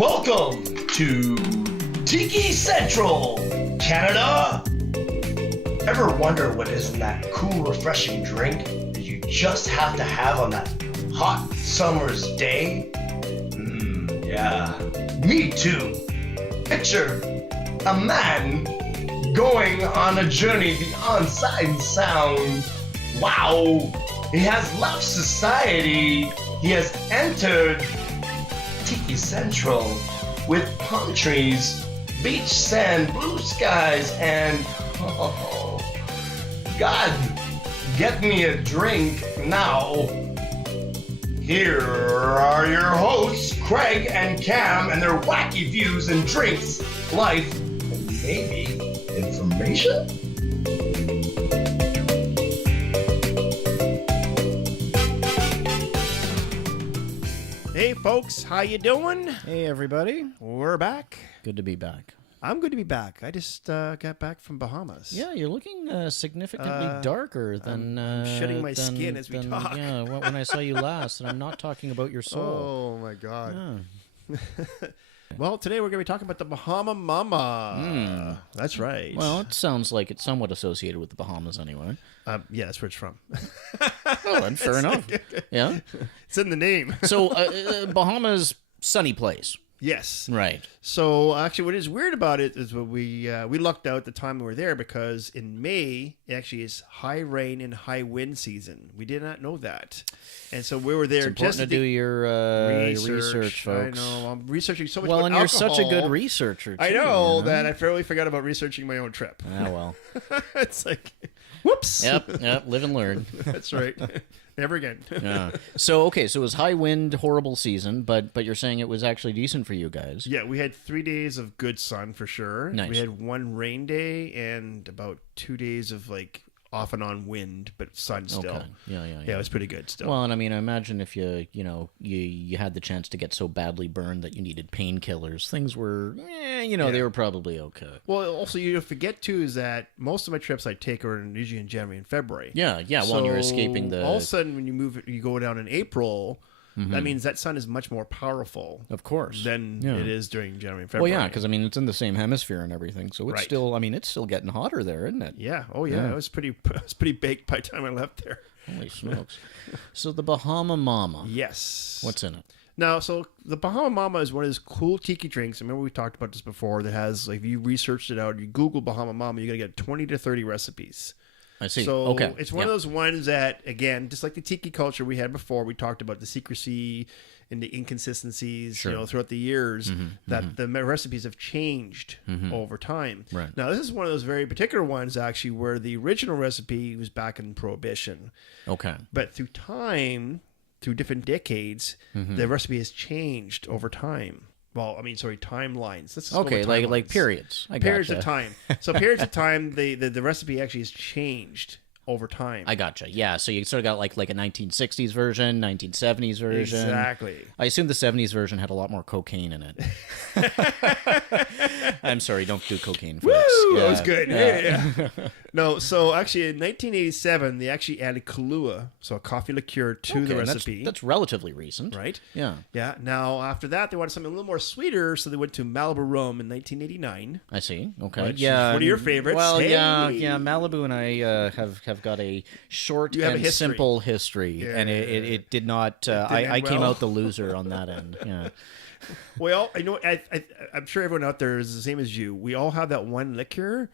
Welcome to Tiki Central, Canada. Ever wonder what is in that cool, refreshing drink that you just have to have on that hot summer's day? Yeah, me too. Picture a man going on a journey beyond sight and sound. Wow, he has left society. He has entered Tiki Central with palm trees, beach sand, blue skies, and God, get me a drink now. Here are your hosts, Craig and Cam, and their wacky views and drinks, life, and maybe information? Hey folks, how you doing? Hey everybody. We're back. Good to be back. I'm good to be back. I just got back from Bahamas. Yeah, you're looking significantly darker than... I'm shedding my skin as we talk. Yeah, when I saw you last, and I'm not talking about your soul. Oh my God. Yeah. Well, today we're going to be talking about the Bahama Mama. That's right. Well, it sounds like it's somewhat associated with the Bahamas anyway. Yeah, that's where it's from. Well, then fair enough. Yeah. It's in the name. So, Bahamas, sunny place. Yes. Right. So actually, what is weird about it is what we lucked out the time we were there, because in May it actually is high rain and high wind season. We did not know that, and so we were there It's just important to do your research, folks. I know, I'm researching so much. Well, about and you're alcohol. such a good researcher, too. I know that I fairly forgot about researching my own trip. Ah, well. It's like, whoops. Yep, live and learn. That's right. Never again. Yeah. So, okay, so it was high wind, horrible season, but you're saying it was actually decent for you guys. Yeah, we had 3 days of good sun for sure. Nice. We had one rain day and about 2 days of like off and on wind, but sun still. Okay. Yeah. Yeah, it was pretty good still. Well, and I mean, I imagine if you had the chance to get so badly burned that you needed painkillers, things were, they were probably okay. Well, also you forget too is that most of my trips I take are usually in January and February. Yeah. Well, and you're escaping the... All of a sudden, when you go down in April, that means that sun is much more powerful. Of course. Than it is during January and February. Well, yeah, because I mean, it's in the same hemisphere and everything, so it's still, it's still getting hotter there, isn't it? Yeah. Oh, yeah. It was pretty baked by the time I left there. Holy smokes. So the Bahama Mama. Yes. What's in it? Now, so the Bahama Mama is one of those cool tiki drinks. I remember we talked about this before. That has, like, if you researched it out, you Google Bahama Mama, you're going to get 20 to 30 recipes. I see. So okay. It's one of those ones that, again, just like the tiki culture we had before, we talked about the secrecy and the inconsistencies, throughout the years, that the recipes have changed over time. Right. Now, this is one of those very particular ones, actually, where the original recipe was back in Prohibition. Okay. But through time, through different decades, the recipe has changed over time. Well, I mean, sorry, timelines. Let's just go with timelines. like periods. Periods of time. So periods of time, the recipe actually has changed over time. I gotcha. Yeah, so you sort of got like a 1960s version, 1970s version. Exactly. I assume the 70s version had a lot more cocaine in it. I'm sorry, don't do cocaine, folks. Woo! Yeah. That was good. Yeah. No, so actually in 1987, they actually added Kahlua, so a coffee liqueur, to the recipe. That's relatively recent. Right? Yeah. Yeah. Now, after that, they wanted something a little more sweeter, so they went to Malibu rum in 1989. I see. Okay. Which is one of your favorites. Well, Hey! yeah. Malibu and I have got a short and simple history, and it did not. I came out the loser on that end. Yeah. Well, I know. I'm sure everyone out there is the same as you. We all have that one liquor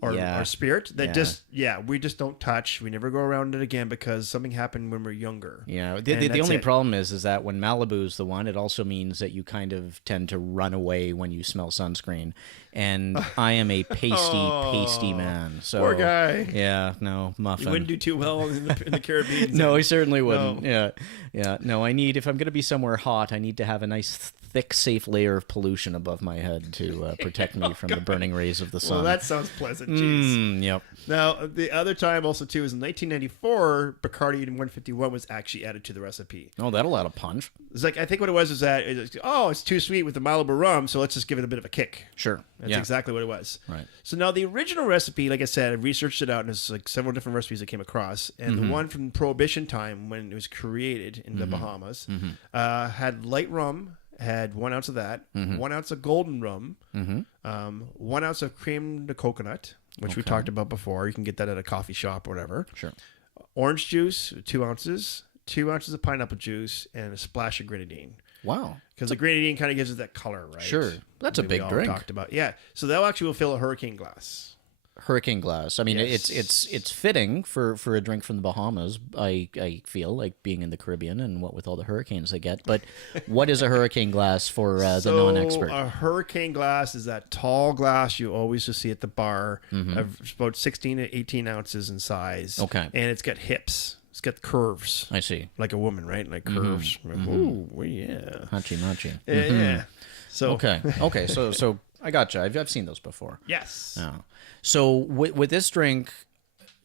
or spirit that we just don't touch. We never go around it again because something happened when we were younger. Yeah. The only problem is that when Malibu's the one, it also means that you kind of tend to run away when you smell sunscreen. And I am a pasty man. So, poor guy. Yeah, no, muffin. You wouldn't do too well in the Caribbean. No, I certainly wouldn't. No. Yeah. No, if I'm going to be somewhere hot, I need to have a nice, thick, safe layer of pollution above my head to protect me from the burning rays of the sun. Well, that sounds pleasant. Jeez. Yep. Now, the other time also, too, is in 1994, Bacardi 151 was actually added to the recipe. Oh, that'll add a punch. It's like, I think what it was is that, it's too sweet with the Malibu rum, so let's just give it a bit of a kick. Sure. That's exactly what it was. Right. So now the original recipe, like I said, I researched it out, and there's like several different recipes I came across. And the one from Prohibition time, when it was created in the Bahamas, had light rum had 1 ounce of that, 1 ounce of golden rum, 1 ounce of cream de coconut, which we talked about before. You can get that at a coffee shop or whatever. Sure. Orange juice, 2 ounces, 2 ounces of pineapple juice, and a splash of grenadine. Wow. Because the grenadine kind of gives it that color, right? Sure. That's a big drink. Talked about. Yeah. So that actually will fill a hurricane glass. Hurricane glass. I mean, Yes. it's fitting for a drink from the Bahamas. I feel like being in the Caribbean and what with all the hurricanes they get. But what is a hurricane glass for the non-expert? A hurricane glass is that tall glass you always just see at the bar, of about 16 to 18 ounces in size. Okay. And it's got hips. It's got curves. I see. Like a woman, right? Like curves. Ooh, yeah. Hachi. Yeah. So Okay. So I gotcha. I've seen those before. yes. Oh. So with this drink,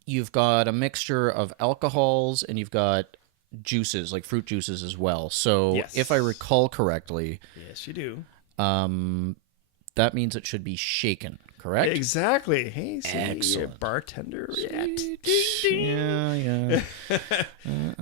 you've got a mixture of alcohols and you've got juices, like fruit juices as well. So Yes. if I recall correctly, Yes, you do. that means it should be shaken, correct? Exactly. Hey, see, Excellent. bartender. Yeah.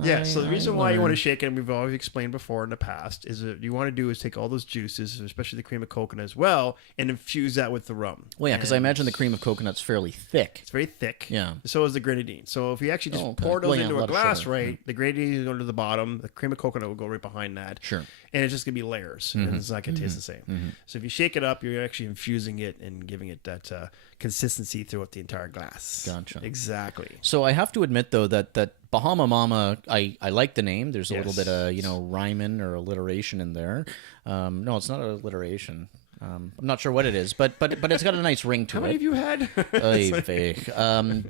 Yeah, so the reason why you want to shake it, and we've always explained before in the past, is that you want to do is take all those juices, especially the cream of coconut as well, and infuse that with the rum. Well, yeah, because I imagine the cream of coconut's fairly thick. It's very thick. Yeah. So is the grenadine. So if you actually just Okay. pour those Well, yeah, into a a lot of glass, sugar. right, the grenadine will go to the bottom, the cream of coconut will go right behind that. Sure. And it's just going to be layers, and it's not going to taste the same. So if you shake it up, you're actually infusing it and giving it that consistency throughout the entire glass. Gotcha. Exactly. So I have to admit, though, that Bahama Mama, I like the name. There's a little Yes. bit of, rhyming or alliteration in there. No, it's not alliteration. I'm not sure what it is, but it's got a nice ring to How many it. of you had? Oy vey.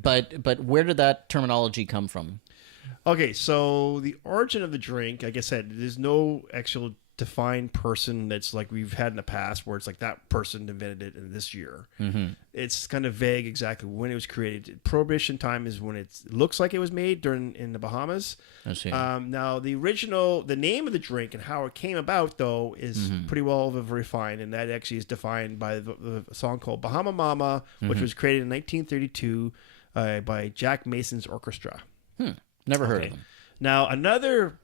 But where did that terminology come from? Okay, so the origin of the drink, like I said, there's no actual defined person that's like we've had in the past where it's like that person invented it in this year. It's kind of vague exactly when it was created. Prohibition time is when it looks like it was made in the Bahamas. I see. Now the name of the drink and how it came about though is pretty well refined, and that actually is defined by the song called Bahama Mama, which was created in 1932 by Jack Mason's orchestra. Never heard of them. Now, another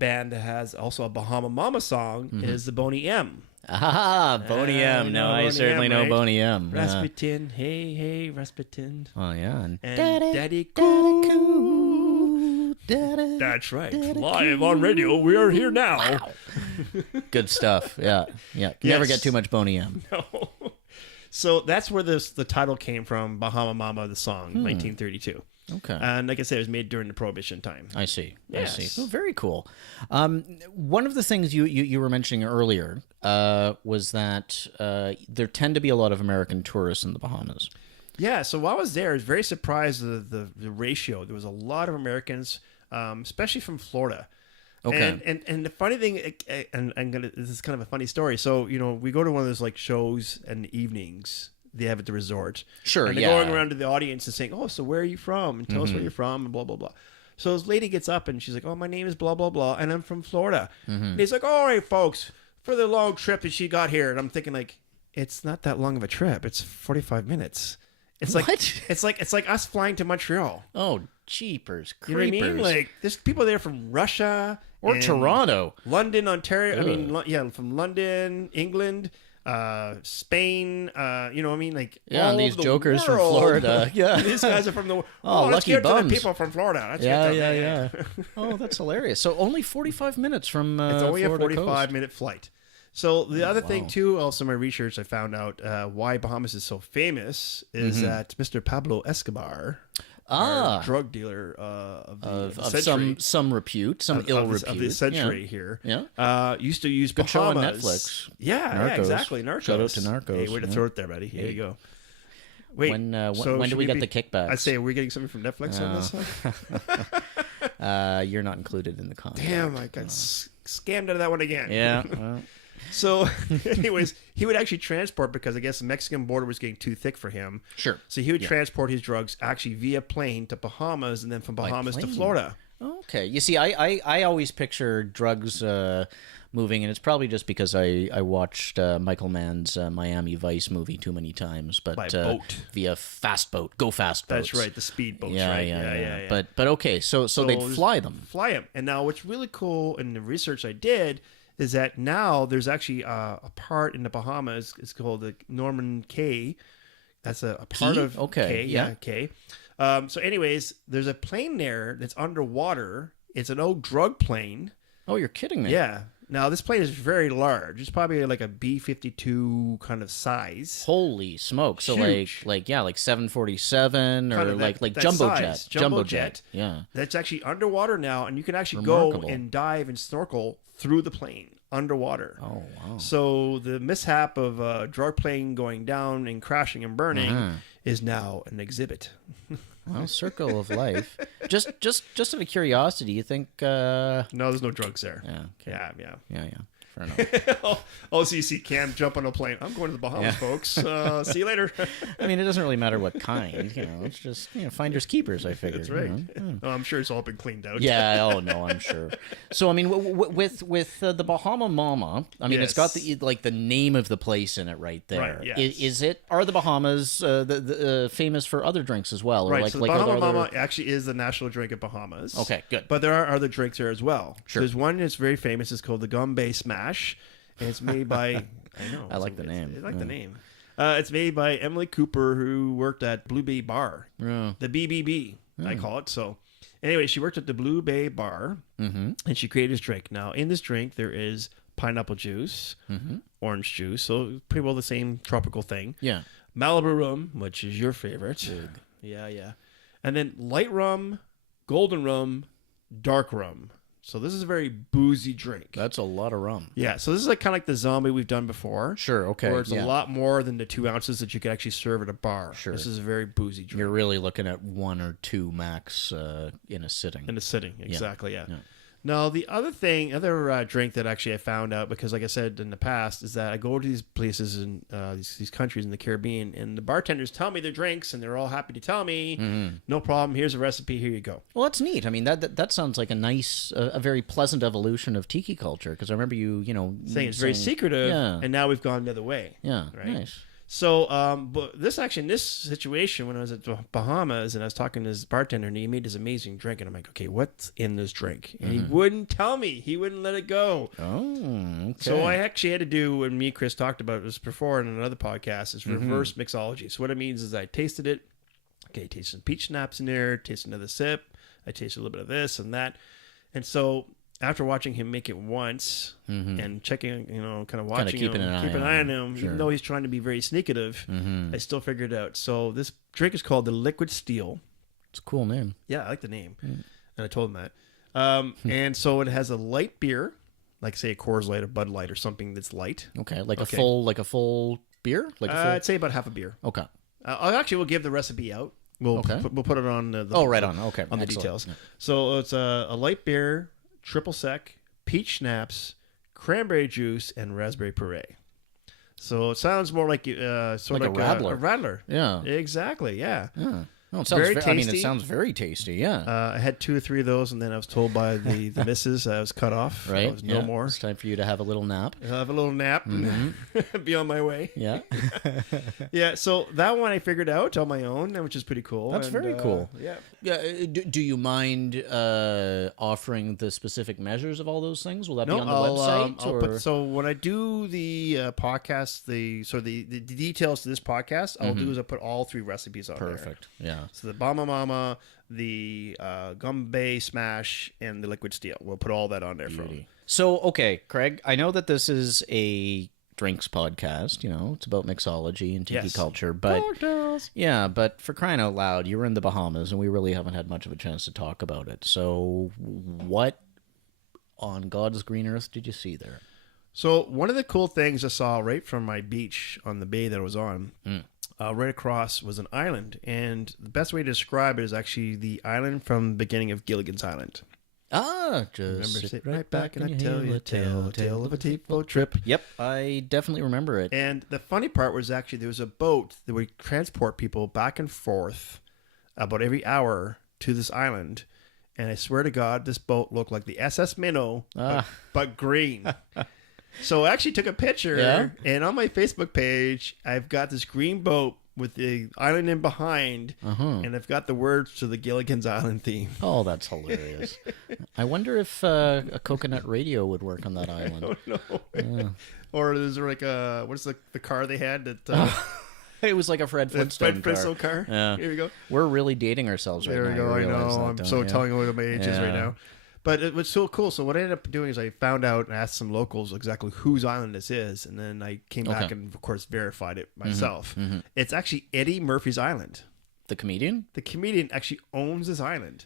band that has also a Bahama Mama song is the Boney M. Ah, Boney M. No, I Boney certainly M, know right? Boney M. Yeah. Rasputin, hey, Rasputin. Oh, yeah. And Daddy Cool. That's right. Live on radio, we are here now. good stuff. Yeah. Never Yes. get too much Boney M. No. So that's where the title came from, Bahama Mama, the song, 1932. Okay. And like I said, it was made during the Prohibition time. I see. Yes. I see. Oh, very cool. One of the things you were mentioning earlier was that there tend to be a lot of American tourists in the Bahamas. Yeah, so while I was there, I was very surprised at the ratio. There was a lot of Americans, especially from Florida. Okay. And the funny thing, and this is kind of a funny story. So, we go to one of those like shows and evenings they have at the resort. Sure, and they're yeah. going around to the audience and saying, "Oh, so where are you from? And tell us where you're from," and blah, blah, blah. So this lady gets up and she's like, "Oh, my name is blah, blah, blah, and I'm from Florida." And he's like, "All right, folks, for the long trip that she got here." And I'm thinking like, it's not that long of a trip. It's 45 minutes. It's like What? it's like us flying to Montreal. Oh, jeepers, You know what I creepers. mean? Like there's people there from Russia or and Toronto. London, Ontario. I mean, from London, England, Spain. You know what I mean? Like Yeah, all and these over the jokers from world. Florida. Yeah. These guys are from the. Oh, let's lucky get to bums. the people from Florida. Let's Yeah. get to them. Oh, that's hilarious. So only 45 minutes from It's only Florida a 45-minute flight. So the other thing wow. too, also in my research, I found out why Bahamas is so famous is that Mr. Pablo Escobar, our drug dealer of the century, some repute, some ill repute of the century here, Yeah. used to use Good show on Bahamas. Netflix. Yeah, Narcos. exactly. Narcos. Shout out to Narcos. Hey, way to Yeah. throw it there, buddy. Here you go. Wait, When do should we get the kickbacks? I say, are we getting something from Netflix on this one? You're not included in the contract. Damn, I got scammed out of that one again. Yeah. well, So, anyways, he would actually transport because I guess the Mexican border was getting too thick for him. Sure. So he would transport his drugs actually via plane to Bahamas and then from Bahamas to plane. Florida. Okay. You see, I always picture drugs moving, and it's probably just because I watched Michael Mann's Miami Vice movie too many times, but By boat. via fast boat, go fast boats. That's right, the speedboats, Yeah, right? yeah. But okay, so they'd fly them. Fly them. And now what's really cool in the research I did is that now there's actually a part in the Bahamas. It's called the Norman Cay. That's a part of Cay. Yeah, Cay. So anyways, there's a plane there that's underwater. It's an old drug plane. Oh, you're kidding me. Yeah. Now, this plane is very large. It's probably like a B-52 kind of size. Holy smoke. So Huge. like 747 or Kind of like that jumbo size. jet. Jumbo jet. Yeah. That's actually underwater now, and you can actually Remarkable. go and dive and snorkel through the plane underwater. Oh, wow. So the mishap of a drug plane going down and crashing and burning is now an exhibit. Well, circle of life. Just out of curiosity, you think? No, there's no drugs there. Yeah. Okay. Yeah. Fair enough. So you see Cam jump on a plane. I'm going to the Bahamas, folks. See you later. I mean, it doesn't really matter what kind. It's just finders keepers. I figured. That's right. Oh, I'm sure it's all been cleaned out. Yeah. Oh no, I'm sure. So I mean, with the Bahama Mama, I mean, it's got the name of the place in it right there. Right, yes. Are the Bahamas the famous for other drinks as well? Or Right. Like, so the Bahama Mama actually is the national drink of Bahamas. Okay, good. But there are other drinks there as well. Sure. There's one that's very famous. It's called the Gumbay Smash. And it's made by, I know. I like the name. I like the name. It's made by Emily Cooper, who worked at Blue Bay Bar. Yeah. The BBB, I call it. So anyway, she worked at the Blue Bay Bar, and she created this drink. Now, in this drink, there is pineapple juice, orange juice, so pretty well the same tropical thing. Yeah. Malibu rum, which is your favorite. Yeah. And then light rum, golden rum, dark rum. So this is a very boozy drink. That's a lot of rum. Yeah, so this is like kind of like the zombie we've done before. Sure, okay. Where it's a lot more than the 2 ounces that you could actually serve at a bar. Sure. This is a very boozy drink. You're really looking at 1 or 2 max in a sitting. In a sitting, exactly, yeah. Yeah. Now, the other drink that actually I found out, because like I said in the past, is that I go to these places in these countries in the Caribbean, and the bartenders tell me their drinks, and they're all happy to tell me, no problem, here's a recipe, here you go. Well, that's neat. I mean, that sounds like a nice, a very pleasant evolution of tiki culture, because I remember you saying it's very secretive, and now we've gone the other way. Yeah, right? Nice. So, but in this situation, when I was at the Bahamas and I was talking to this bartender, and he made this amazing drink, and I'm like, okay, what's in this drink? And he wouldn't tell me. He wouldn't let it go. Oh, okay. So I actually had to do, and me and Chris talked about this before in another podcast, is reverse mixology. So what it means is I tasted it. Okay, taste some peach schnapps in there, taste another sip. I tasted a little bit of this and that. And so after watching him make it once and checking, kind of watching keeping him, keep an eye on him, Sure. even though he's trying to be very sneakative, I still figured it out. So this drink is called the Liquid Steel. It's a cool name. Yeah, I like the name. And I told him that. And so it has a light beer, like say a Coors Light or Bud Light or something that's light. Okay, like a full beer? I'd say about half a beer. Okay. We'll give the recipe out. We'll put it on the right on. Okay. On the details. Yeah. So it's a light beer, triple sec, peach schnapps, cranberry juice, and raspberry puree. So it sounds more like sort of like a Radler. A Radler. Yeah. Exactly. Yeah. No, it sounds very tasty. I mean, it sounds very tasty. Yeah. I had 2 or 3 of those, and then I was told by the missus I was cut off. Right. I was no more. It's time for you to have a little nap. I'll have a little nap and be on my way. Yeah. Yeah. So that one I figured out on my own, which is pretty cool. That's very cool. Yeah. Yeah. Do you mind offering the specific measures of all those things? Will that be on the website? So when I do the podcast, the details to this podcast, I'll do is I'll put all 3 recipes on there. Perfect. Yeah. So the Bahama Mama, the Gumbay Smash, and the Liquid Steel. We'll put all that on there for you. So, okay, Craig, I know that this is a drinks podcast. It's about mixology and tiki culture. But but for crying out loud, you were in the Bahamas, and we really haven't had much of a chance to talk about it. So what on God's green earth did you see there? So one of the cool things I saw right from my beach on the bay that I was on, right across was an island. And the best way to describe it is actually the island from the beginning of Gilligan's Island. Just remember, sit right back and I tell you a tale of a teapot trip. Yep, I definitely remember it. And the funny part was actually there was a boat that would transport people back and forth about every hour to this island. And I swear to God, this boat looked like the SS Minnow, but green. So I actually took a picture, and on my Facebook page, I've got this green boat with the island in behind, and I've got the words to the Gilligan's Island theme. Oh, that's hilarious. I wonder if a coconut radio would work on that island. I don't know. Or is there like what's the car they had that? It was like a Fred Flintstone car. Yeah. Here we go. We're really dating ourselves right now. There we go. I know. I'm so telling away my ages right now. But it was so cool. So what I ended up doing is I found out and asked some locals exactly whose island this is, and then I came back and, of course, verified it myself. Mm-hmm. It's actually Eddie Murphy's island. The comedian? The comedian actually owns this island.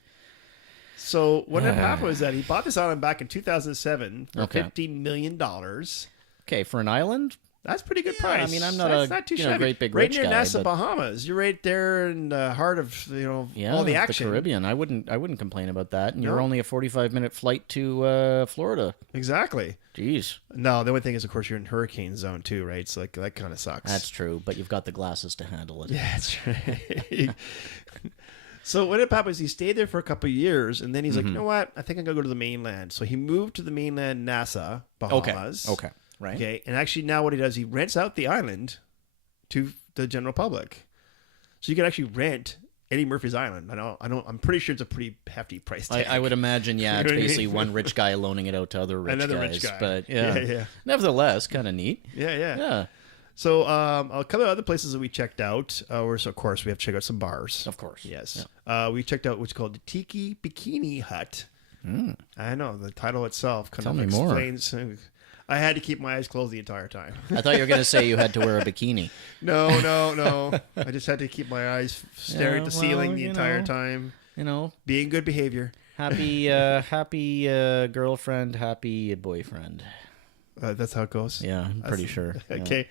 So what had happened was that he bought this island back in 2007 for $15 million. Okay, for an island? That's pretty good price. I mean, I'm not too great big rich guy. Right near Nassau, Bahamas. You're right there in the heart of all the action. The Caribbean. I wouldn't complain about that. And you're only a 45-minute flight to Florida. Exactly. Jeez. No, the only thing is, of course, you're in hurricane zone too, right? So like that kind of sucks. That's true, but you've got the glasses to handle it. Yeah, that's right. So what happened is he stayed there for a couple of years, and then he's like, you know what? I think I'm gonna go to the mainland. So he moved to the mainland, Nassau, Bahamas. Okay. Right. Okay, and actually now what he does, he rents out the island to the general public, so you can actually rent Eddie Murphy's island. I'm pretty sure it's a pretty hefty price tag. I would imagine, yeah, it's basically one rich guy loaning it out to other rich guys. But yeah, nevertheless, kind of neat. Yeah. So a couple of other places that we checked out were, so of course we have to check out some bars. Of course, yes. Yeah. We checked out what's called the Tiki Bikini Hut. I know the title itself kind of explains. I had to keep my eyes closed the entire time. I thought you were going to say you had to wear a bikini. No. I just had to keep my eyes staring at the ceiling the entire time. Being good behavior. Happy girlfriend, happy boyfriend. That's how it goes? Yeah, I'm pretty sure. Okay.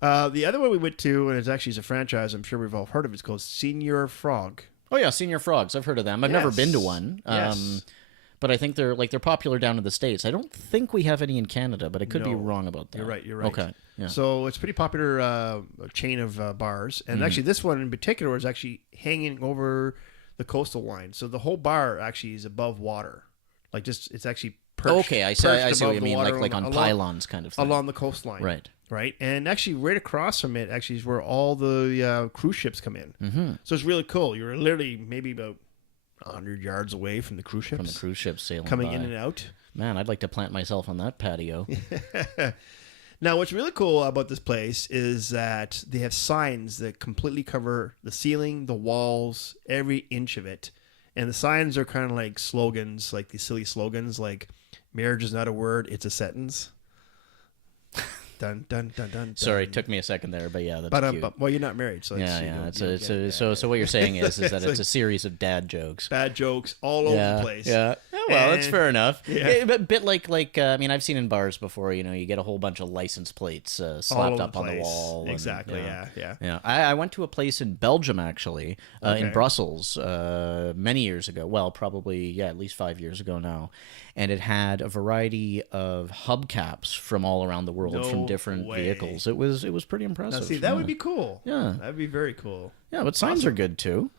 The other one we went to, and it's a franchise, I'm sure we've all heard of it, it's called Senior Frog. Oh, yeah, Senior Frogs. I've heard of them. I've never been to one. Yes. But I think they're popular down in the States. I don't think we have any in Canada, but I could be wrong about that. You're right. Okay. Yeah. So it's a pretty popular chain of bars. And actually this one in particular is actually hanging over the coastal line. So the whole bar actually is above water. Like it's actually perched. Okay, I see what you mean. Like on pylons kind of thing. Along the coastline. Right. And actually right across from it actually is where all the cruise ships come in. Mm-hmm. So it's really cool. You're literally maybe about 100 yards away from the cruise ships. From the cruise ships sailing coming by. in and out. Man, I'd like to plant myself on that patio. Now, what's really cool about this place is that they have signs that completely cover the ceiling, the walls, every inch of it. And the signs are kind of like slogans, like these silly slogans, like marriage is not a word, it's a sentence. Dun, dun, dun, dun, dun. Sorry, it took me a second there, but yeah, that's cute. Well, you're not married, so So what you're saying is that it's a series of dad jokes, bad jokes all over the place. Yeah. Well, that's fair enough. Yeah. A bit like I mean, I've seen in bars before. You get a whole bunch of license plates slapped up on the wall. Exactly. Yeah. I went to a place in Belgium actually, in Brussels, many years ago. Well, probably at least 5 years ago now, and it had a variety of hubcaps from all around the world from different vehicles. It was pretty impressive. Now, see, that would be cool. Yeah, that'd be very cool. Yeah, but signs are good too.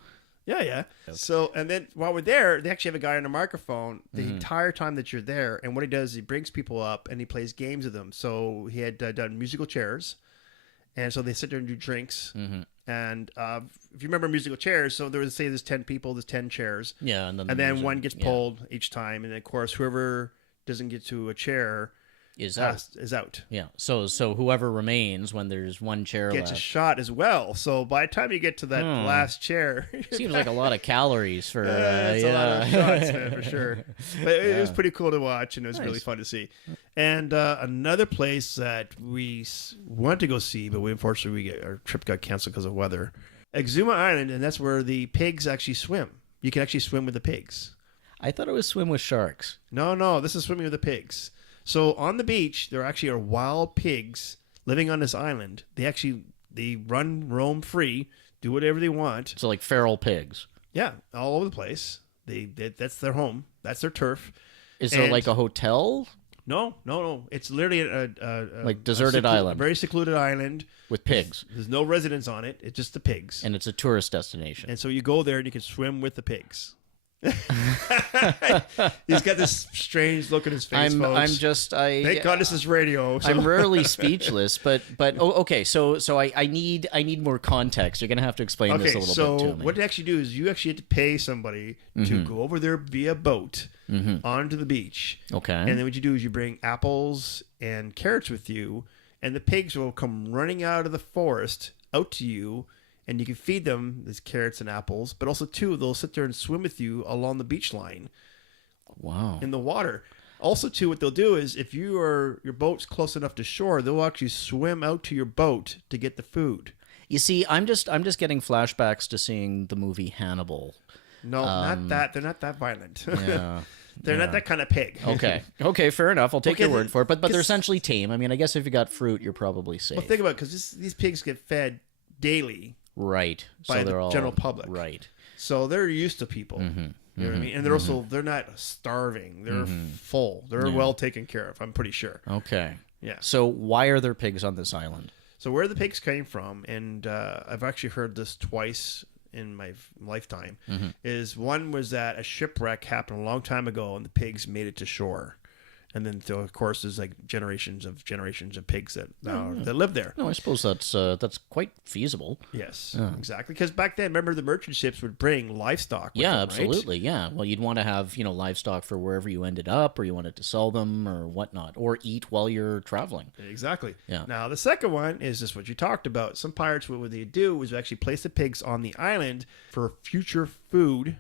Yeah. So, and then while we're there, they actually have a guy on a microphone the entire time that you're there. And what he does, he brings people up and he plays games with them. So he had done musical chairs. And so they sit there and do drinks. Mm-hmm. And if you remember musical chairs, so there was, say there's 10 people, there's 10 chairs. Yeah. And then one gets pulled each time. And then, of course, whoever doesn't get to a chair is out. Yeah. So whoever remains when there's one chair gets left a shot as well. So by the time you get to that last chair, seems like a lot of calories for it's a lot of shots, man, for sure. But it was pretty cool to watch, and it was really fun to see. And another place that we wanted to go see, but unfortunately our trip got canceled because of weather. Exuma Island, and that's where the pigs actually swim. You can actually swim with the pigs. I thought it was swim with sharks. No, this is swimming with the pigs. So on the beach, there actually are wild pigs living on this island. They roam free, do whatever they want. So like feral pigs. Yeah, all over the place. That's their home. That's their turf. Is there like a hotel? No. It's literally a like deserted island, very secluded island with pigs. There's no residents on it. It's just the pigs, and it's a tourist destination. And so you go there and you can swim with the pigs. He's got this strange look in his face. Thank God this is radio. So. I'm rarely speechless, but okay. So I need more context. You're gonna have to explain this a little bit to me. So what they actually do is you actually have to pay somebody to go over there via boat onto the beach. Okay. And then what you do is you bring apples and carrots with you, and the pigs will come running out of the forest out to you, and you can feed them these carrots and apples, but also too, they'll sit there and swim with you along the beach line. Wow. In the water. Also too, what they'll do is if your boat's close enough to shore, they'll actually swim out to your boat to get the food. You see, I'm just getting flashbacks to seeing the movie Hannibal. No, not that. They're not that violent. Yeah. They're not that kind of pig. Okay, fair enough. I'll take your word for it. But they're 'cause- essentially tame. I mean, I guess if you got fruit, you're probably safe. Well, think about it, because these pigs get fed daily Right. by So the they're all general public. Right. So they're used to people. You know what I mean? And they're also, they're not starving. They're full. They're well taken care of, I'm pretty sure. Okay. Yeah. So why are there pigs on this island? So where the pigs came from, and I've actually heard this twice in my lifetime, is one was that a shipwreck happened a long time ago and the pigs made it to shore. And then, so of course, there's like generations of pigs that live there. No, I suppose that's quite feasible. Yes, exactly. Because back then, remember, the merchant ships would bring livestock. With Yeah, them, absolutely. Right? Yeah. Well, you'd want to have livestock for wherever you ended up, or you wanted to sell them, or whatnot, or eat while you're traveling. Exactly. Yeah. Now, the second one is just what you talked about. Some pirates, what they do is actually place the pigs on the island for future food.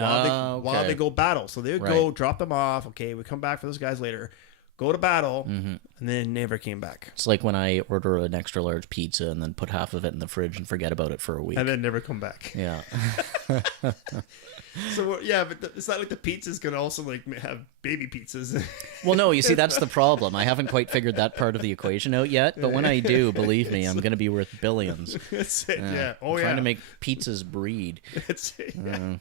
While they go battle. So they would go drop them off. Okay, we come back for those guys later. Go to battle, and then never came back. It's like when I order an extra large pizza and then put half of it in the fridge and forget about it for a week. And then never come back. Yeah. So, yeah, but it's not like the pizza's going to also like have baby pizzas. Well, no, you see, that's the problem. I haven't quite figured that part of the equation out yet. But when I do, believe me, I'm going to be worth billions. That's it, yeah. Trying to make pizzas breed. That's it, yeah.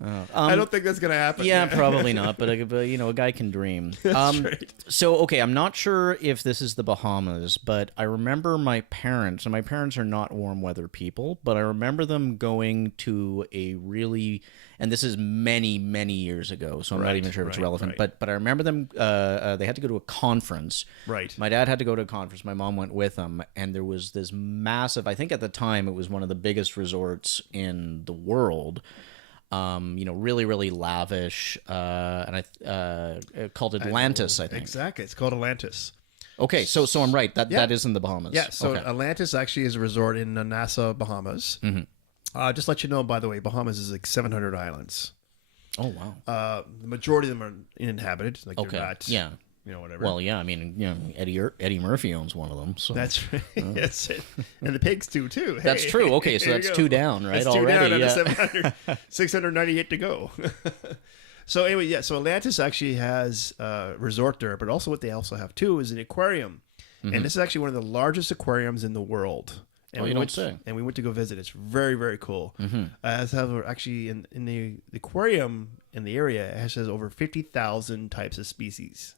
I don't think that's gonna happen. Yeah, probably not. But a guy can dream. That's right. So okay, I'm not sure if this is the Bahamas, but I remember my parents, and my parents are not warm weather people, but I remember them going to a really, and this is many years ago, so I'm not even sure if it's relevant. Right. But I remember them. They had to go to a conference. Right. My dad had to go to a conference. My mom went with him, and there was this massive. I think at the time it was one of the biggest resorts in the world. Really lavish, and I called Atlantis, I think. Exactly, it's called Atlantis. Okay, so I'm right. That is in the Bahamas. Yeah, so okay. Atlantis actually is a resort in Nassau, Bahamas. Just let you know, by the way, Bahamas is like 700 islands. Oh wow. The majority of them are uninhabited. Like Okay. They're not, Yeah. Whatever. Well, yeah. I mean, Eddie Murphy owns one of them. So That's right. That's it. And the pigs too. That's true. Okay, so that's two down, right? That's two already. down out Yeah. of 700, 698 to go. So anyway, yeah. So Atlantis actually has a resort there, but also what they also have too is an aquarium, and this is actually one of the largest aquariums in the world. And you don't say. And we went to go visit. It's very, very cool. Actually, in the aquarium in the area, it has over 50,000 types of species.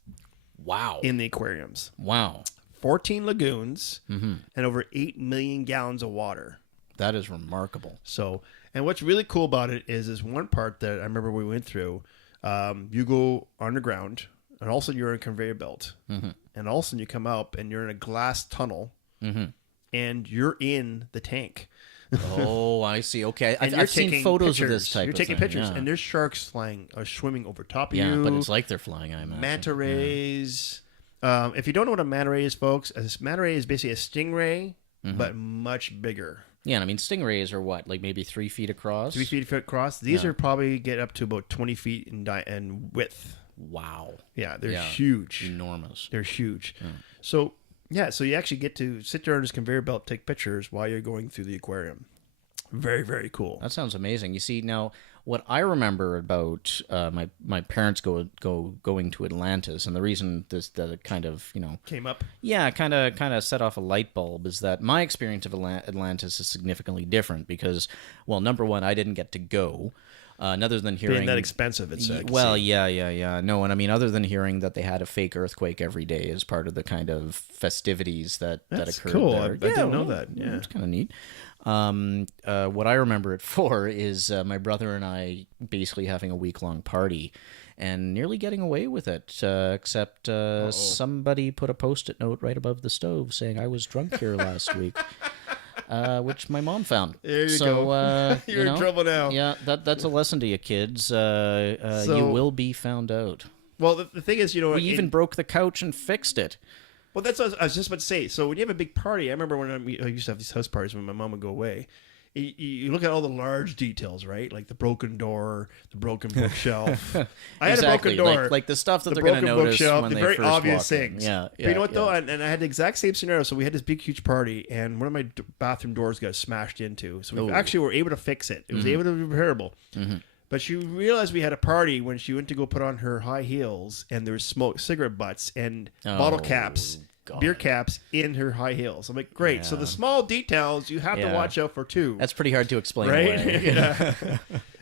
Wow. In the aquariums. Wow. 14 lagoons and over 8 million gallons of water. That is remarkable. So, and what's really cool about it is one part that I remember we went through. You go underground, and all of a sudden you're in a conveyor belt, and all of a sudden you come up and you're in a glass tunnel, and you're in the tank. Oh, I see. Okay, And I've seen photos of this type. You're of taking thing, pictures, yeah. and there's sharks swimming over top of Yeah, you. but it's like they're flying. I imagine. Manta rays. If you don't know what a manta ray is, folks, a manta ray is basically a stingray, but much bigger. Yeah, and I mean stingrays are what, like maybe 3 feet across. 3 feet across. These are probably get up to about 20 feet in width. Wow. Yeah, they're huge. Enormous. They're huge. So so you actually get to sit there on this conveyor belt, take pictures while you're going through the aquarium. Very, very cool. That sounds amazing. You see, now what I remember about my parents going to Atlantis, and the reason that it kind of came up. Yeah, kind of set off a light bulb is that my experience of Atlantis is significantly different because, well, number one, I didn't get to go. Other than hearing Being that expensive, it's well, yeah. No, and I mean, other than hearing that they had a fake earthquake every day as part of the kind of festivities that occurred cool. there. I didn't know that. Yeah, it's kind of neat. What I remember it for is my brother and I basically having a week-long party and nearly getting away with it, except somebody put a Post-it note right above the stove saying I was drunk here last week. which my mom found. There you go. You're in trouble now. Yeah, that's a lesson to you kids. You will be found out. Well, the thing is, we even broke the couch and fixed it. Well, that's what I was just about to say. So when you have a big party, I remember when I used to have these house parties when my mom would go away. You look at all the large details, right? Like the broken door, the broken bookshelf. I had a broken door. Like the stuff that they're going to notice when they very first obvious walk things. in. Yeah, but you know what, though? And I had the exact same scenario. So we had this big, huge party, and one of my bathroom doors got smashed into. So we actually were able to fix it. It was able to be repairable. Mm-hmm. But she realized we had a party when she went to go put on her high heels, and there was cigarette butts and bottle caps. God. Beer caps in her high heels. I'm like, great. Yeah. So the small details you have to watch out for too. That's pretty hard to explain, right? Yeah.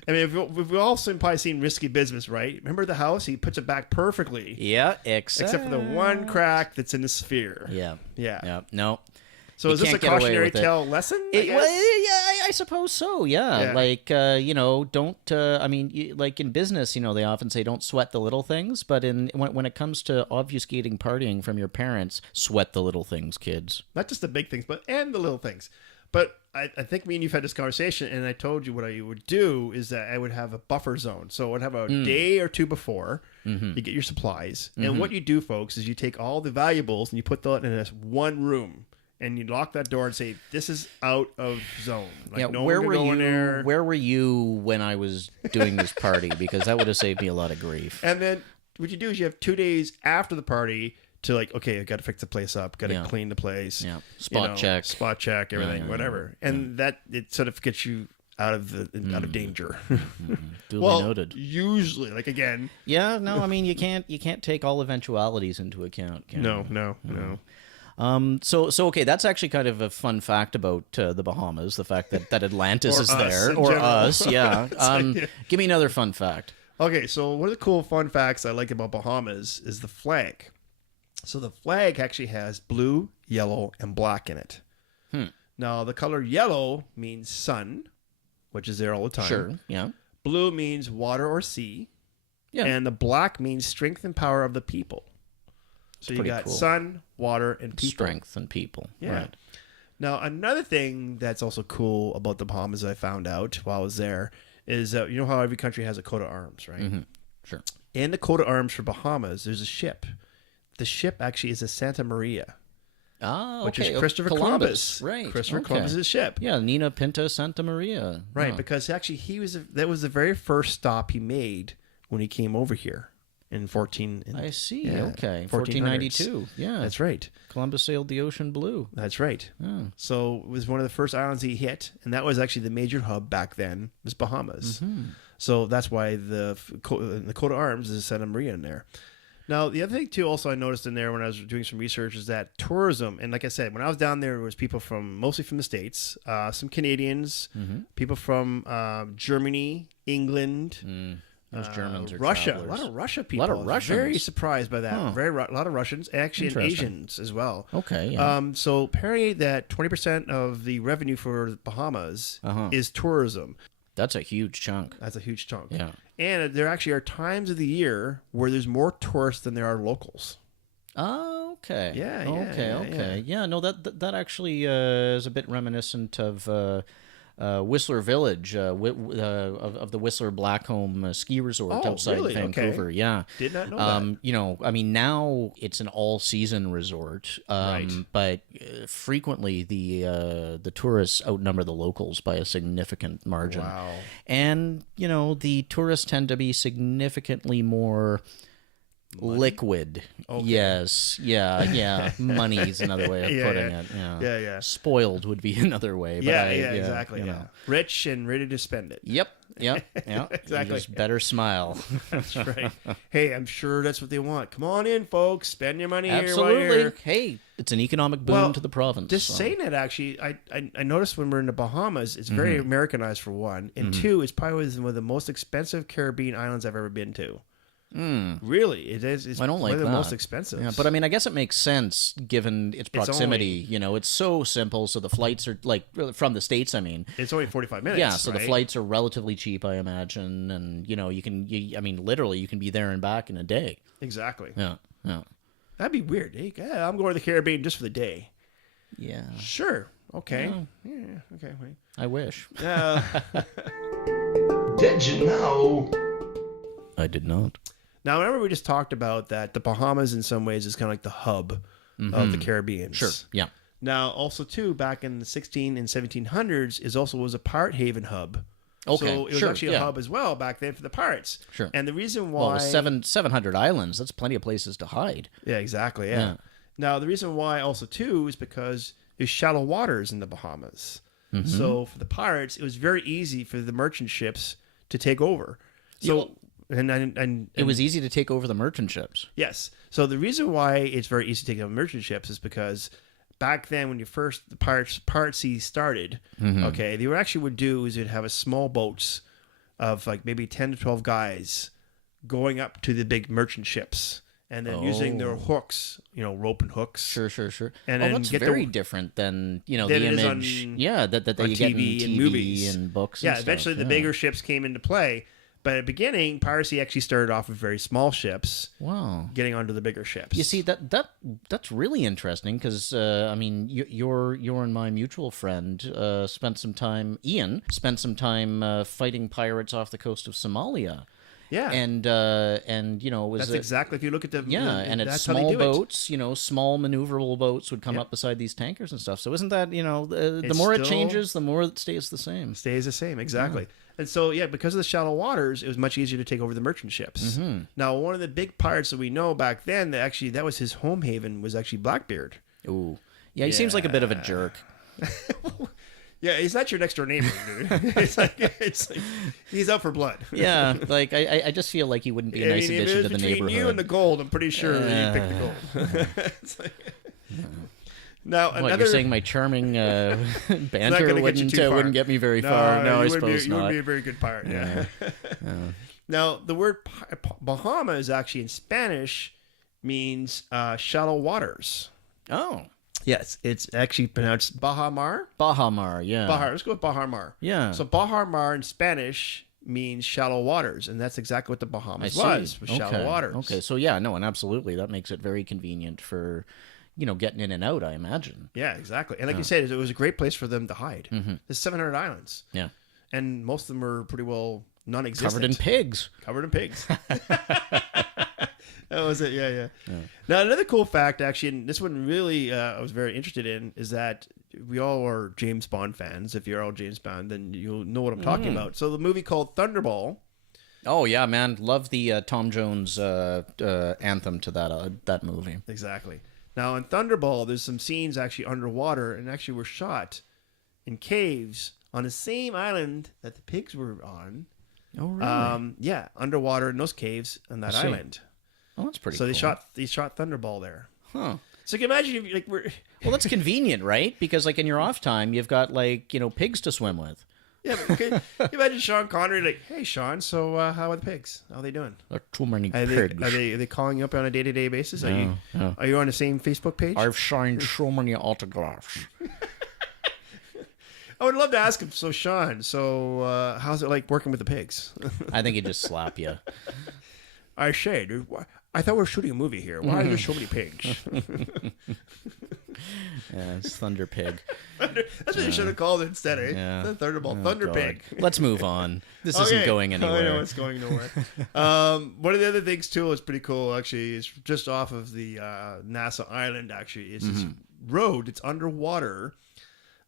I mean, we've all probably seen Risky Business, right? Remember the house? He puts it back perfectly. Yeah, except for the one crack that's in the sphere. Yeah. No. So is this a cautionary tale lesson? I suppose so. Yeah. Like, don't. I mean, like in business, they often say don't sweat the little things. But when it comes to obfuscating partying from your parents, sweat the little things, kids. Not just the big things, and the little things. But I think me and you've had this conversation, and I told you what I would do is that I would have a buffer zone. So I'd have a day or two before you get your supplies. And what you do, folks, is you take all the valuables and you put them in this one room. And you lock that door and say, "This is out of zone." Like, no where one were can go you? In there. Where were you when I was doing this party? Because that would have saved me a lot of grief. And then what you do is you have 2 days after the party to I got to fix the place up, got to clean the place, spot check, everything, whatever. And that it sort of gets you out of out of danger. Duly noted. Usually, again. Yeah, no, I mean you can't take all eventualities into account. No. So okay, that's actually kind of a fun fact about the Bahamas, the fact that Atlantis is there, or us, yeah. Give me another fun fact. Okay, so one of the cool fun facts I like about Bahamas is the flag. So the flag actually has blue, yellow, and black in it. Now, the color yellow means sun, which is there all the time. Sure, yeah. Blue means water or sea. Yeah. And the black means strength and power of the people. So you got sun, water, and people. Strength and people. Yeah. Right. Now, another thing that's also cool about the Bahamas I found out while I was there is you know how every country has a coat of arms, right? Mm-hmm. Sure. In the coat of arms for Bahamas, there's a ship. The ship actually is a Santa Maria. Ah, okay. Which is Christopher Columbus. Right. Christopher Columbus's ship. Yeah, Nina Pinta Santa Maria. Right, because actually that was the very first stop he made when he came over here. In 14... I see. Okay. 1492. Yeah. That's right. Columbus sailed the ocean blue. That's right. Oh. So it was one of the first islands he hit, and that was actually the major hub back then, was Bahamas. Mm-hmm. So that's why the coat of arms is Santa Maria in there. Now, the other thing, too, also I noticed in there when I was doing some research is that tourism, and like I said, when I was down there, it was people mostly from the States, some Canadians, people from Germany, England, Those Germans are Russia. travelers. A lot of Russia people. A lot of Russians. Very surprised by that. Huh. A lot of Russians, actually, and Asians as well. Okay. Yeah. So apparently that 20% of the revenue for Bahamas is tourism. That's a huge chunk. That's a huge chunk. Yeah. And there actually are times of the year where there's more tourists than there are locals. Oh, okay. Yeah. Okay. Yeah. No, that actually is a bit reminiscent of Whistler Village, of the Whistler Blackcomb ski resort outside Vancouver. Okay. Yeah. Did not know that. I mean, now it's an all-season resort, right. But frequently the tourists outnumber the locals by a significant margin. Wow. And, the tourists tend to be significantly more... Money? Liquid. Okay. Yes. Yeah. Money's another way of putting it. Yeah. Spoiled would be another way. But Exactly. Rich and ready to spend it. Yep. Exactly. You just better smile. That's right. Hey, I'm sure that's what they want. Come on in, folks. Spend your money Absolutely. here while you're... Hey, it's an economic boom to the province. Just saying that, actually, I noticed when we're in the Bahamas, it's very Americanized for one, and two, it's probably one of the most expensive Caribbean islands I've ever been to. Really, it is. It's I don't like one of the that. most expensive. Yeah, but I mean, I guess it makes sense given its proximity. It's so simple. So the flights are from the States. I mean, it's only 45 minutes. Yeah, so right? the flights are relatively cheap, I imagine, and literally, you can be there and back in a day. Exactly. Yeah. That'd be weird. Hey, I'm going to the Caribbean just for the day. Yeah. Sure. Okay. Yeah. Okay. Wait. I wish. Did you know? I did not. Now, remember we just talked about that the Bahamas in some ways is kind of like the hub of the Caribbean. Sure. Yeah. Now, also too, back in the 16 and 1700s, was a pirate haven hub. Okay. So it was actually a hub as well back then for the pirates. Sure. And the reason why 700 islands, that's plenty of places to hide. Yeah, exactly. Yeah. Now, the reason why also too is because there's shallow waters in the Bahamas. So for the pirates, it was very easy for the merchant ships to take over. So and it was easy to take over the merchant ships. Yes. So the reason why it's very easy to take over merchant ships is because back then when the pirate sea started, okay, they would do is they'd have a small boats of like maybe 10 to 12 guys going up to the big merchant ships and then using their hooks, rope and hooks. Sure. And then that's very different than, the image. That you get in TV and movies and books. Yeah, and eventually stuff. the bigger ships came into play. But at the beginning, piracy actually started off with very small ships. Wow. Getting onto the bigger ships. You see, that's really interesting because, your and my mutual friend Ian spent some time fighting pirates off the coast of Somalia. Yeah. And it was... That's exactly, if you look at the... and it's small boats, small maneuverable boats would come up beside these tankers and stuff. So isn't that, the more it changes, the more it stays the same. Stays the same, exactly. Yeah. And so, because of the shallow waters, it was much easier to take over the merchant ships. Now, one of the big pirates that we know back then, that was his home haven, was actually Blackbeard. Ooh. Yeah, he seems like a bit of a jerk. Yeah, he's not your next door neighbor, dude. It's like he's out for blood. Yeah, like I just feel like he wouldn't be a nice addition to the neighborhood. Between you and the gold, I'm pretty sure that he picked the gold. Now, you're saying my charming banter wouldn't get me very far? No, I suppose not. You would be a very good pirate. Yeah. Now, the word Bahama is actually in Spanish means shallow waters. Oh. Yes, it's actually pronounced Bahamar. Bahamar, yeah. Let's go with Bahamar. Yeah. So Bahamar in Spanish means shallow waters, and that's exactly what the Bahamas was shallow waters. Okay, so and absolutely, that makes it very convenient for, getting in and out, I imagine. Yeah, exactly. And like you said, it was a great place for them to hide. There's 700 islands. Yeah. And most of them are pretty well non-existent. Covered in pigs. That was it, yeah. Now, another cool fact, actually, and this one really I was very interested in, is that we all are James Bond fans. If you're all James Bond, then you'll know what I'm talking about. So the movie called Thunderball. Oh, yeah, man. Love the Tom Jones anthem to that movie. Exactly. Now, in Thunderball, there's some scenes actually underwater and actually were shot in caves on the same island that the pigs were on. Oh, really? Yeah, underwater in those caves on that island. Oh, that's pretty cool. So they shot Thunderball there. Huh. So you can imagine if we're... Well, that's convenient, right? Because in your off time, you've got pigs to swim with. Yeah, but can you imagine Sean Connery hey Sean, so how are the pigs? How are they doing? There are too many pigs. Are they calling you up on a day-to-day basis? Are you on the same Facebook page? I've signed so many autographs. I would love to ask him. So Sean, how's it like working with the pigs? I think he'd just slap you. I say, dude, I thought we were shooting a movie here. Why are there so many pigs? Yeah, it's Thunder Pig. That's what you should have called it instead, eh? Yeah. The Thunderball, Thunder Pig. Let's move on. This isn't going anywhere. I know it's going nowhere. One of the other things too is pretty cool. Actually, is just off of the NASA island. Actually, is this road. It's underwater.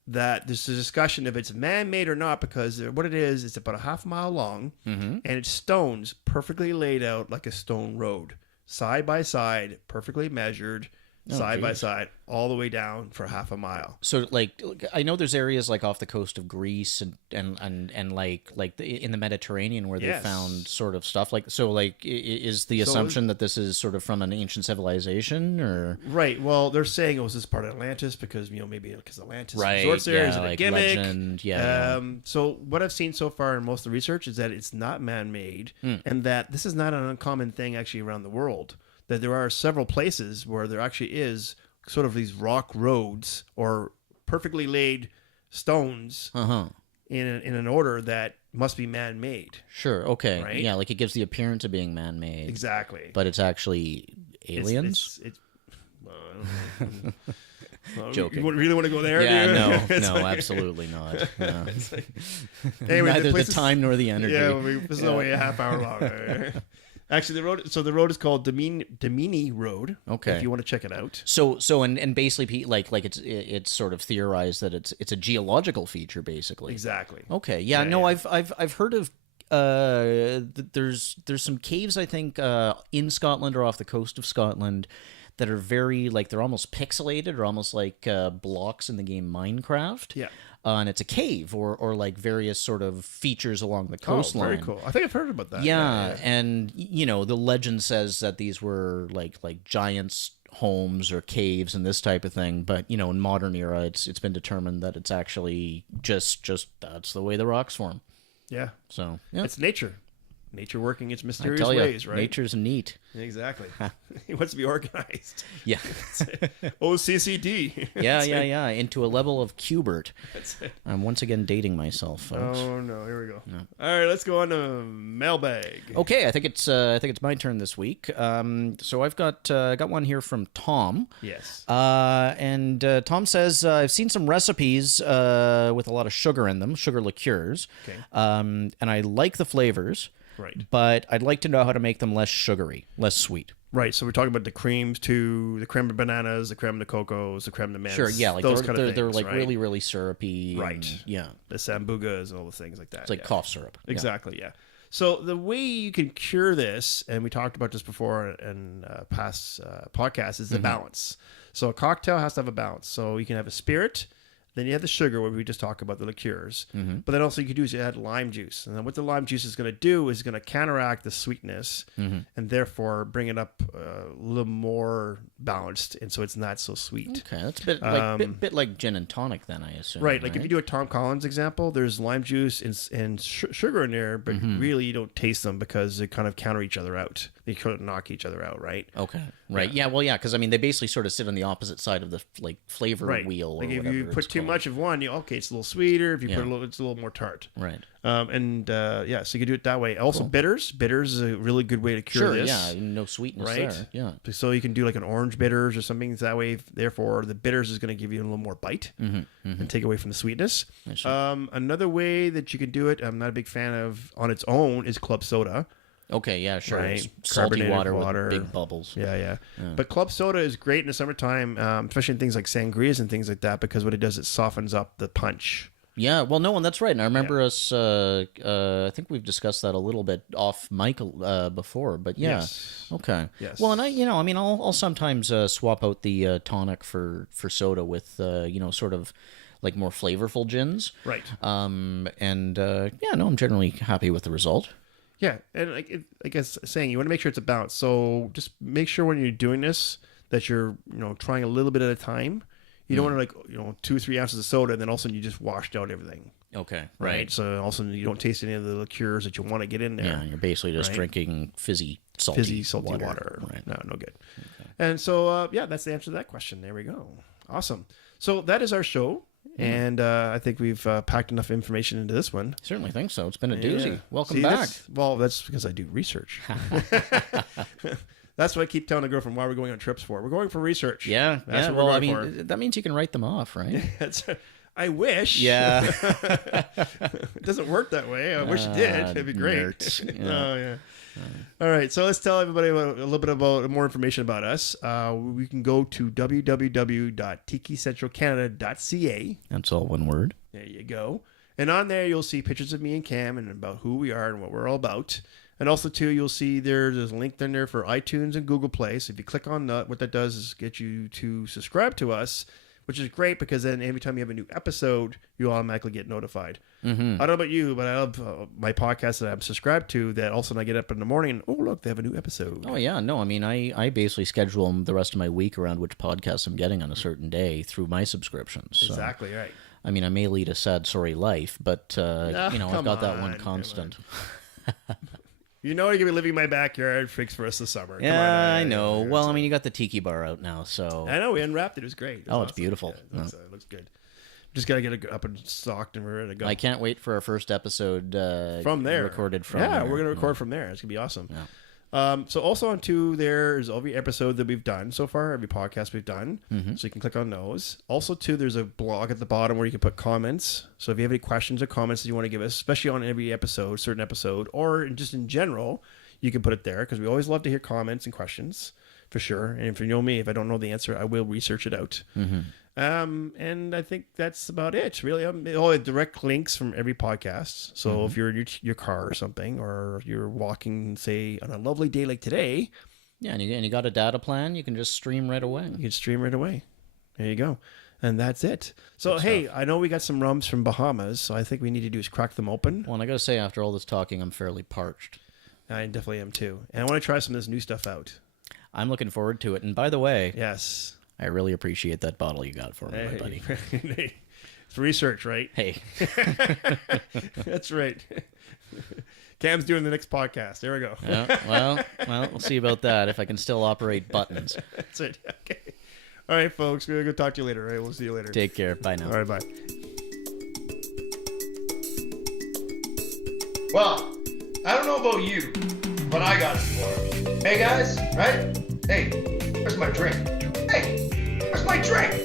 That there's a discussion if it's man-made or not, because what it is, it's about a half mile long, and it's stones perfectly laid out like a stone road, side by side, perfectly measured, side by side, all the way down for half a mile. So, I know there's areas off the coast of Greece and in the Mediterranean where they found sort of stuff is the assumption that this is sort of from an ancient civilization, or right? Well, they're saying it was this part of Atlantis because maybe because Atlantis resorts there is a gimmick. Legend, So what I've seen so far in most of the research is that it's not man-made, and that this is not an uncommon thing actually around the world. That there are several places where there actually is sort of these rock roads or perfectly laid stones in an order that must be man-made. Sure, okay. Right? Yeah, it gives the appearance of being man-made. Exactly. But it's actually aliens? Joking. You really want to go there? Yeah, dude? no, absolutely not. No. Anyway, Neither the is, time nor the energy. Yeah, this is only a half hour long. Actually, the road is called Damini Road. Okay, if you want to check it out. So and basically, like it's sort of theorized that it's a geological feature, basically. Exactly. Okay. Yeah. No, I've heard of. There's some caves, I think, in Scotland or off the coast of Scotland that are very, like, they're almost pixelated or almost like blocks in the game Minecraft. Yeah. And it's a cave or like various sort of features along the coastline. Oh, very cool. I think I've heard about that. Yeah. And, the legend says that these were like giants' homes or caves and this type of thing. But, in modern era, it's been determined that it's actually just that's the way the rocks form. Yeah. So, yeah. It's nature. Nature working its mysterious I tell ways, you, right? Nature's neat. Exactly. He wants to be organized. Yeah. OCCD. Yeah. Into a level of Cubert. That's it. I'm once again dating myself, folks. Oh no, here we go. No. All right, let's go on to mailbag. Okay, I think it's my turn this week. So I've got one here from Tom. Yes. And Tom says I've seen some recipes with a lot of sugar in them, sugar liqueurs. Okay. And I like the flavors. Right. But I'd like to know how to make them less sugary, less sweet. Right. So we're talking about the creams too, the creme de bananas, the creme de cocos, the creme de menthe. Sure, yeah, like those they're, kind of things, they're like right? really, really syrupy. Right. And, yeah. The sambucas and all the things like that. It's like cough syrup. Exactly, yeah. So the way you can cure this, and we talked about this before in past podcasts, is the balance. So a cocktail has to have a balance. So you can have a spirit, then you have the sugar, where we just talked about the liqueurs. But then also you could do is you add lime juice. And then what the lime juice is going to do is going to counteract the sweetness and therefore bring it up a little more balanced. And so it's not so sweet. Okay, that's a bit like gin and tonic then, I assume. Right, like if you do a Tom Collins example, there's lime juice and sugar in there, but really you don't taste them because they kind of counter each other out. They kind of knock each other out, right? Okay, right. Yeah, well, yeah, because I mean, they basically sort of sit on the opposite side of the flavor wheel. Like or if whatever you put too much of one, it's a little sweeter. If you put a little, it's a little more tart. Right. So you can do it that way. Also, bitters. Bitters is a really good way to cure this. Yeah, no sweetness there. Yeah. So you can do like an orange bitters or something that way. Therefore, the bitters is going to give you a little more bite and take away from the sweetness. Another way that you can do it, I'm not a big fan of on its own, is club soda. Okay, yeah, sure. Right. Salty Carbonated water with big bubbles. Yeah. But club soda is great in the summertime, especially in things like sangrias and things like that, because what it does, it softens up the punch. Yeah, well, no, and that's right. And I remember us, I think we've discussed that a little bit off mic before, but yeah. Yes. Okay. Yes. Well, and I'll sometimes swap out the tonic for soda with, sort of like more flavorful gins. Right. I'm generally happy with the result. Yeah, and like I was saying, you want to make sure it's a balance. So just make sure when you're doing this that you're trying a little bit at a time. You don't want to 2 or 3 ounces of soda and then all of a sudden you just washed out everything. Okay, right. So all of a sudden you don't taste any of the liqueurs that you want to get in there. Yeah, you're basically just drinking fizzy, salty water. Right. No good. Okay. And so that's the answer to that question. There we go. Awesome. So that is our show. And I think we've packed enough information into this one. Certainly think so. It's been a doozy. Yeah. Welcome back. That's because I do research. That's what I keep telling the girlfriend why we're going on trips for. We're going for research. Yeah. That's what we're going for. That means you can write them off, right? I wish. Yeah. It doesn't work that way. I wish it did. It'd be great. Yeah. All right, so let's tell everybody a little bit about more information about us. We can go to www.tikicentralcanada.ca. That's all one word. There you go. And on there, you'll see pictures of me and Cam and about who we are and what we're all about. And also, too, you'll see there's a link in there for iTunes and Google Play. So if you click on that, what that does is get you to subscribe to us, which is great because then every time you have a new episode, you automatically get notified. I don't know about you, but I love my podcast that I'm subscribed to that all of a sudden I get up in the morning and, oh, look, they have a new episode. Oh, yeah. No, I mean, I basically schedule the rest of my week around which podcasts I'm getting on a certain day through my subscriptions. So, exactly, right. I mean, I may lead a sad, sorry life, but, I've got that one constant. You know you're going to be living in my backyard fix for us this summer. Yeah, I know. Well, I mean, you got the Tiki bar out now, so... I know, we unwrapped it. It was great. It was it's beautiful. Yeah, it looks good. Just got to get it up and stocked and we're ready to go. I can't wait for our first episode from there. Recorded from there. there. We're going to record from there. It's going to be awesome. Yeah. So also on too, there's every episode that we've done so far, every podcast we've done. So you can click on those. Also too, there's a blog at the bottom where you can put comments. So if you have any questions or comments that you want to give us, especially on every episode, certain episode, or just in general, you can put it there because we always love to hear comments and questions for sure. And if you know me, if I don't know the answer, I will research it out. And I think that's about it, really. All direct links from every podcast. So if you're in your car or something, or you're walking, say, on a lovely day like today. Yeah, and you got a data plan, you can just stream right away. You can stream right away. There you go. And that's it. So, hey, I know we got some rums from Bahamas, so I think we need to do is crack them open. Well, and I got to say, after all this talking, I'm fairly parched. I definitely am, too. And I want to try some of this new stuff out. I'm looking forward to it. And by the way... Yes. I really appreciate that bottle you got for me, my buddy. It's research, right? Hey. That's right. Cam's doing the next podcast. There we go. Well, we'll see about that if I can still operate buttons. That's it. Okay. All right, folks. We're going to go talk to you later. All right, we'll see you later. Take care. Bye now. All right, bye. Well, I don't know about you, but I got it for me. Hey guys, right? Hey, where's my drink? Hey, where's my drink?